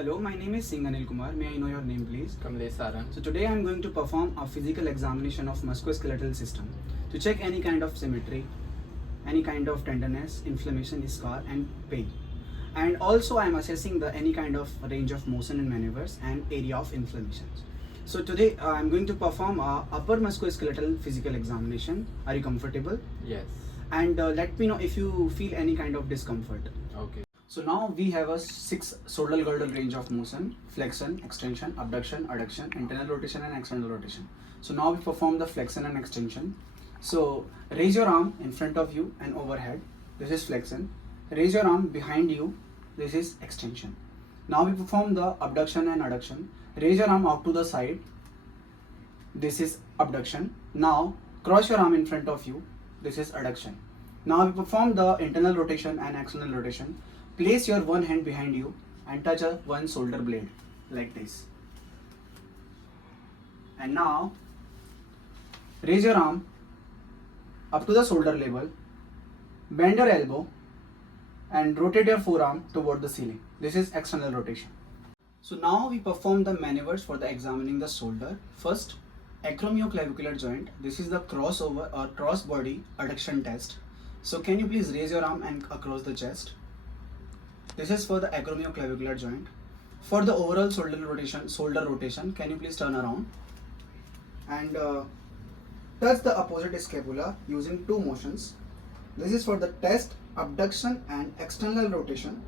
Hello, my name is Anil Kumar. May I know your name, please? Kamlesh Saran. So today I am going to perform a physical examination of musculoskeletal system to check any kind of symmetry, any kind of tenderness, inflammation, scar, and pain. And also I am assessing the any kind of range of motion and maneuvers and area of inflammations. So today I am going to perform a upper musculoskeletal physical examination. Are you comfortable? Yes. And let me know if you feel any kind of discomfort. Okay. So now we have a 6 shoulder girdle range of motion: flexion, extension, abduction, adduction, internal rotation and external rotation. So now we perform the flexion and extension. So raise your arm in front of you and overhead. This is flexion. Raise your arm behind you. This is extension. Now we perform the abduction and adduction. Raise your arm out to the side. This is abduction. Now cross your arm in front of you. This is adduction. Now we perform the internal rotation and external rotation. Place your one hand behind you and touch one shoulder blade like this. And now raise your arm up to the shoulder level, bend your elbow and rotate your forearm toward the ceiling. This is external rotation. So now we perform the maneuvers for the examining the shoulder. First, acromioclavicular joint. This is the crossover or cross body adduction test. So can you please raise your arm and across the chest? This is for the acromioclavicular joint. For the overall shoulder rotation, can you please turn around and touch the opposite scapula using two motions. This is for the test abduction and external rotation,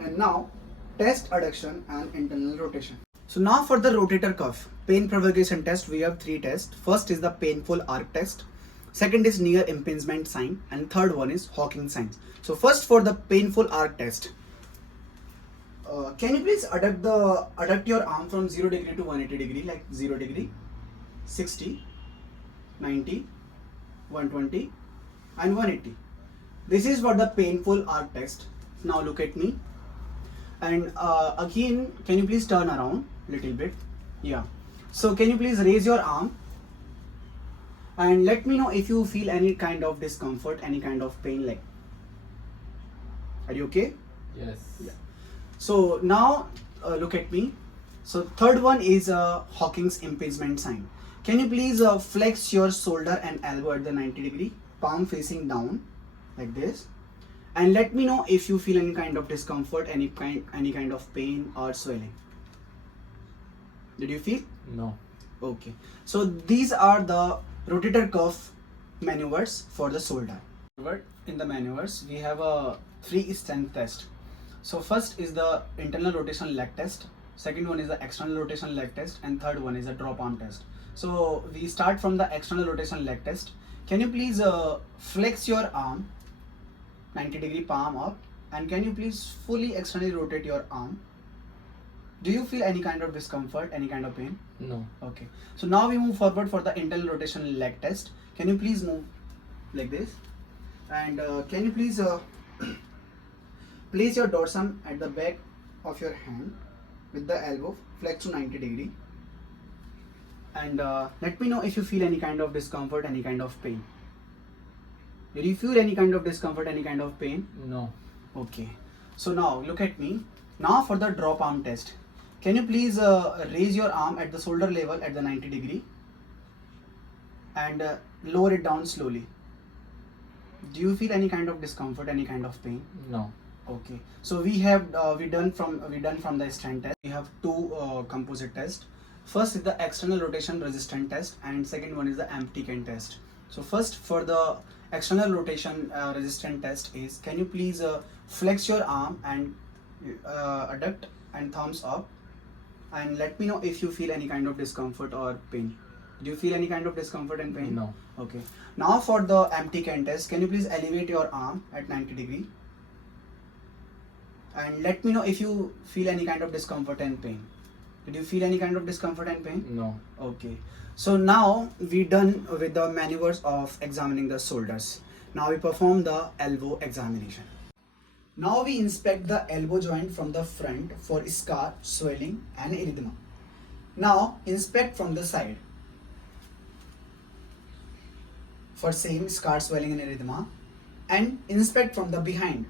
and now test adduction and internal rotation. So now for the rotator cuff pain provocation test, we have 3 tests. First is the painful arc test, second is near impingement sign, and third one is Hawking signs. So first for the painful arc test, can you please adduct your arm from 0 degree to 180 degree, like 0 degree, 60, 90, 120 and 180. This is for the painful arc test. Now look at me and again can you please turn around little bit. Yeah. So can you please raise your arm and let me know if you feel any kind of discomfort, any kind of pain, like, are you okay? Yes. Yeah. So now look at me. So third one is Hawking's impingement sign. Can you please flex your shoulder and elbow at the 90 degree, palm facing down like this, and let me know if you feel any kind of discomfort, any kind of pain or swelling. Did you feel? No. Okay. So these are the rotator cuff maneuvers for the shoulder. In the maneuvers, we have a 3 strength test. So first is the internal rotation leg test, second one is the external rotation leg test, and third one is a drop arm test. So we start from the external rotation leg test. Can you please flex your arm 90 degree, palm up, and can you please fully externally rotate your arm? Do you feel any kind of discomfort, any kind of pain? No. Okay. So now we move forward for the internal rotation leg test. Can you please move like this, and can you please place your dorsum at the back of your hand with the elbow flexed to 90 degree, and let me know if you feel any kind of discomfort, any kind of pain. Did you feel any kind of discomfort, any kind of pain? No. Okay. So now look at me. Now for the drop arm test. Can you please raise your arm at the shoulder level at the 90 degree and lower it down slowly. Do you feel any kind of discomfort, any kind of pain? No. Okay. So we have we done from the strength test. We have 2 composite tests. First is the external rotation resistant test, and second one is the empty can test. So first for the external rotation resistant test is, can you please flex your arm and adduct and thumbs up, and let me know if you feel any kind of discomfort or pain. Do you feel any kind of discomfort and pain? No. Okay. Now for the empty can test, can you please elevate your arm at 90 degree and let me know if you feel any kind of discomfort and pain. Did you feel any kind of discomfort and pain? No. Okay. So now we done with the maneuvers of examining the shoulders. Now we perform the elbow examination. Now we inspect the elbow joint from the front for scar, swelling and erythema. Now inspect from the side for same scar, swelling and erythema, and inspect from the behind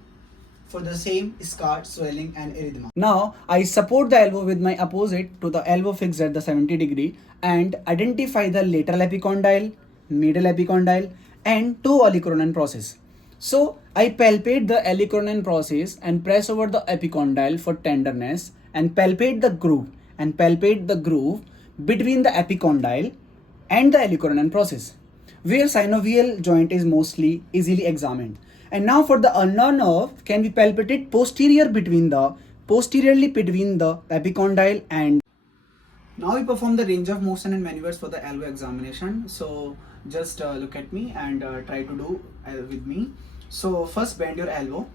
for the same scar, swelling and erythema. Now I support the elbow with my opposite to the elbow fixed at the 70 degree and identify the lateral epicondyle, medial epicondyle and two olecranon process. So I palpate the olecranon process and press over the epicondyle for tenderness and palpate the groove between the epicondyle and the olecranon process where synovial joint is mostly easily examined. And now for the ulnar nerve can be palpated posteriorly between the epicondyle and. Now we perform the range of motion and maneuvers for the elbow examination. So just look at me and try to do with me. So first bend your elbow.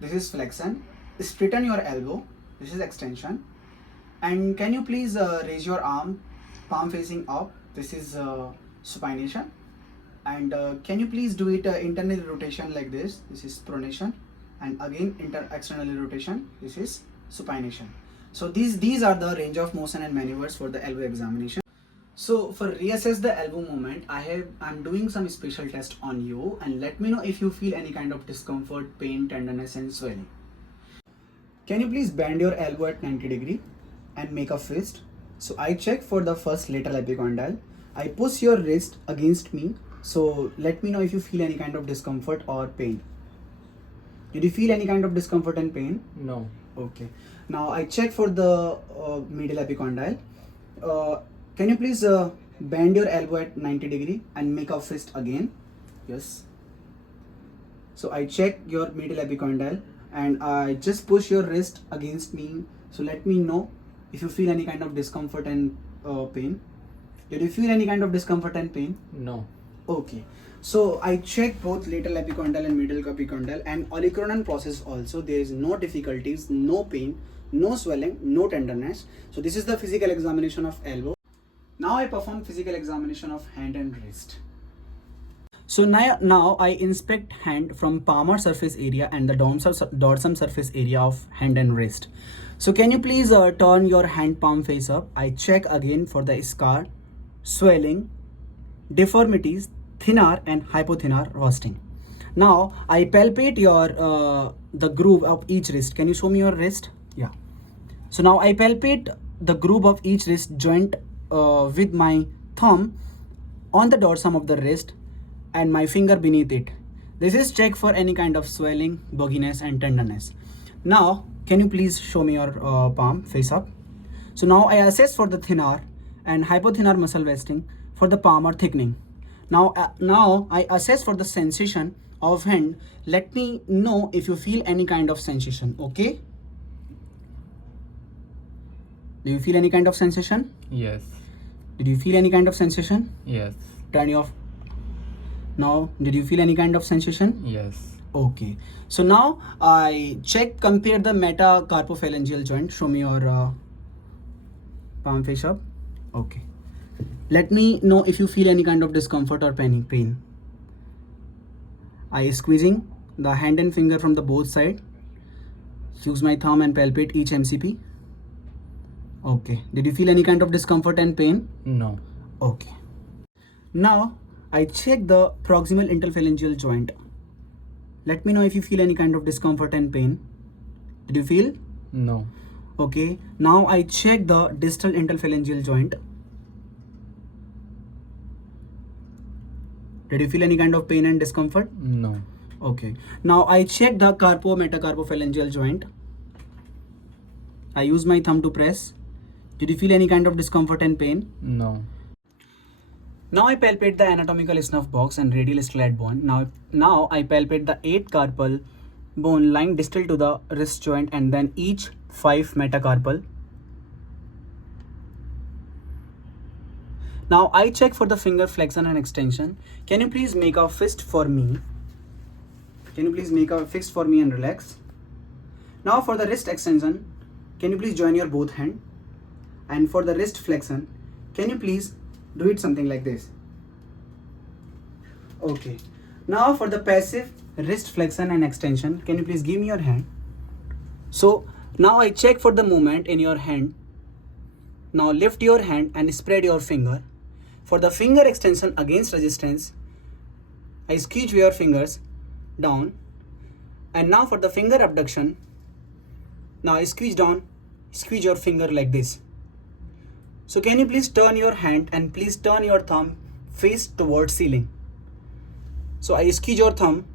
This is flexion. Straighten your elbow. This is extension. And can you please raise your arm, palm facing up. This is supination. And can you please do it internally rotation like this. This is pronation. And again externally rotation. This is supination. So these are the range of motion and maneuvers for the elbow examination. So for reassess the elbow movement, I'm doing some special test on you and let me know if you feel any kind of discomfort, pain, tenderness and swelling. Can you please bend your elbow at 90 degree and make a fist? So I check for the first lateral epicondyle. I push your wrist against me. So let me know if you feel any kind of discomfort or pain. Did you feel any kind of discomfort and pain? No. Okay. Now I check for the medial epicondyle. Can you please bend your elbow at 90 degree and make a fist again? Yes. So I check your medial epicondyle and I just push your wrist against me. So let me know if you feel any kind of discomfort and pain. Did you feel any kind of discomfort and pain? No. Okay. So I check both lateral epicondyle and medial epicondyle and olecranon process also. There is no difficulties, no pain, no swelling, no tenderness. So this is the physical examination of elbow. Now I perform physical examination of hand and wrist. So now I inspect hand from palmar surface area and the dorsum surface area of hand and wrist. So can you please turn your hand palm face up? I check again for the scar, swelling, deformities, thinner and hypothinner rusting. Now I palpate your the groove of each wrist. Can you show me your wrist? Yeah. So now I palpate the groove of each wrist joint with my thumb on the dorsum of the wrist and my finger beneath it. This is check for any kind of swelling, bugginess and tenderness. Now can you please show me your palm face up? So now I assess for the thinner and hypothinner muscle wasting for the palmar thickening. Now I assess for the sensation of hand. Let me know if you feel any kind of sensation. Okay? Do you feel any kind of sensation? Yes. Did you feel any kind of sensation? Yes. Turn you off. Now, did you feel any kind of sensation? Yes. Okay. So now I compare the metacarpophalangeal joint. Show me your palm face up. Okay. Let me know if you feel any kind of discomfort or pain. I squeezing the hand and finger from the both side. Use my thumb and palpate each MCP. Okay. Did you feel any kind of discomfort and pain? No. Okay. Now I check the proximal interphalangeal joint. Let me know if you feel any kind of discomfort and pain. Did you feel? No. Okay. Now I check the distal interphalangeal joint. Did you feel any kind of pain and discomfort? No. Okay. Now I check the metacarpophalangeal joint. I use my thumb to press. Did you feel any kind of discomfort and pain? No. Now I palpate the anatomical snuff box and radial striate bone. Now I palpate the 8 carpal bone lying distal to the wrist joint and then each 5 metacarpal. Now I check for the finger flexion and extension. Can you please make a fist for me? Can you please make a fist for me and relax? Now for the wrist extension, can you please join your both hand? And for the wrist flexion, can you please do it something like this? Okay. Now for the passive wrist flexion and extension, can you please give me your hand? So now I check for the movement in your hand. Now lift your hand and spread your finger. For the finger extension against resistance, I squeeze your fingers down And now for the finger abduction. Now squeeze down, squeeze your finger like this. So can you please turn your hand and please turn your thumb face towards ceiling. So I squeeze your thumb.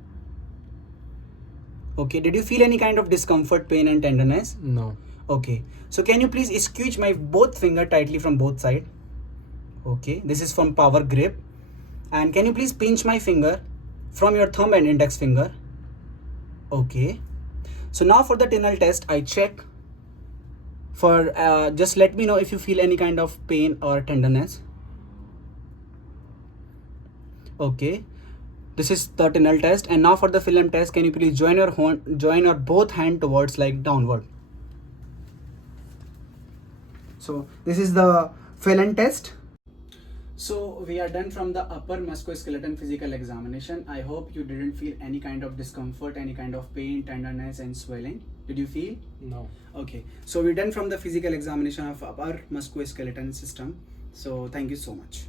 Okay, did you feel any kind of discomfort, pain and tenderness? No. Okay, so can you please squeeze my both finger tightly from both sides? Okay, this is from power grip. And can you please pinch my finger from your thumb and index finger? Okay, so now for the Tinel test, I check for just let me know if you feel any kind of pain or tenderness. Okay, this is the Tinel test. And now for the film test, can you please join your both hand towards like downward. So this is the film test. So we are done from the upper musculoskeletal physical examination. I hope you didn't feel any kind of discomfort, any kind of pain, tenderness and swelling. Did you feel? No. Okay, so we're done from the physical examination of upper musculoskeletal system. So thank you so much.